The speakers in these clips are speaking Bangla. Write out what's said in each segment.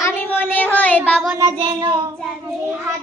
আমি মনে হয় বাবা না যেন। হাত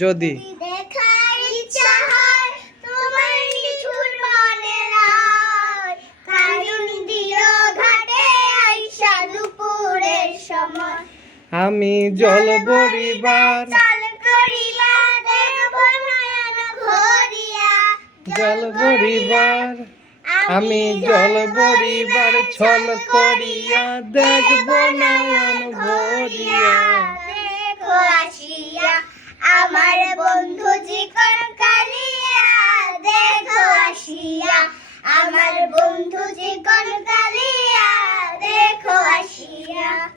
যদি দেখার ইচ্ছা হয় তোমার নিঠুর মনে নয় কারণ দিল ঘাটে আইসা দুপুরের সময়। আমি জল ভরিয়া। জল বরিবার আমি জল বরিবার ছল করিয়া দেখব নয়ন ভরিয়া। Yeah.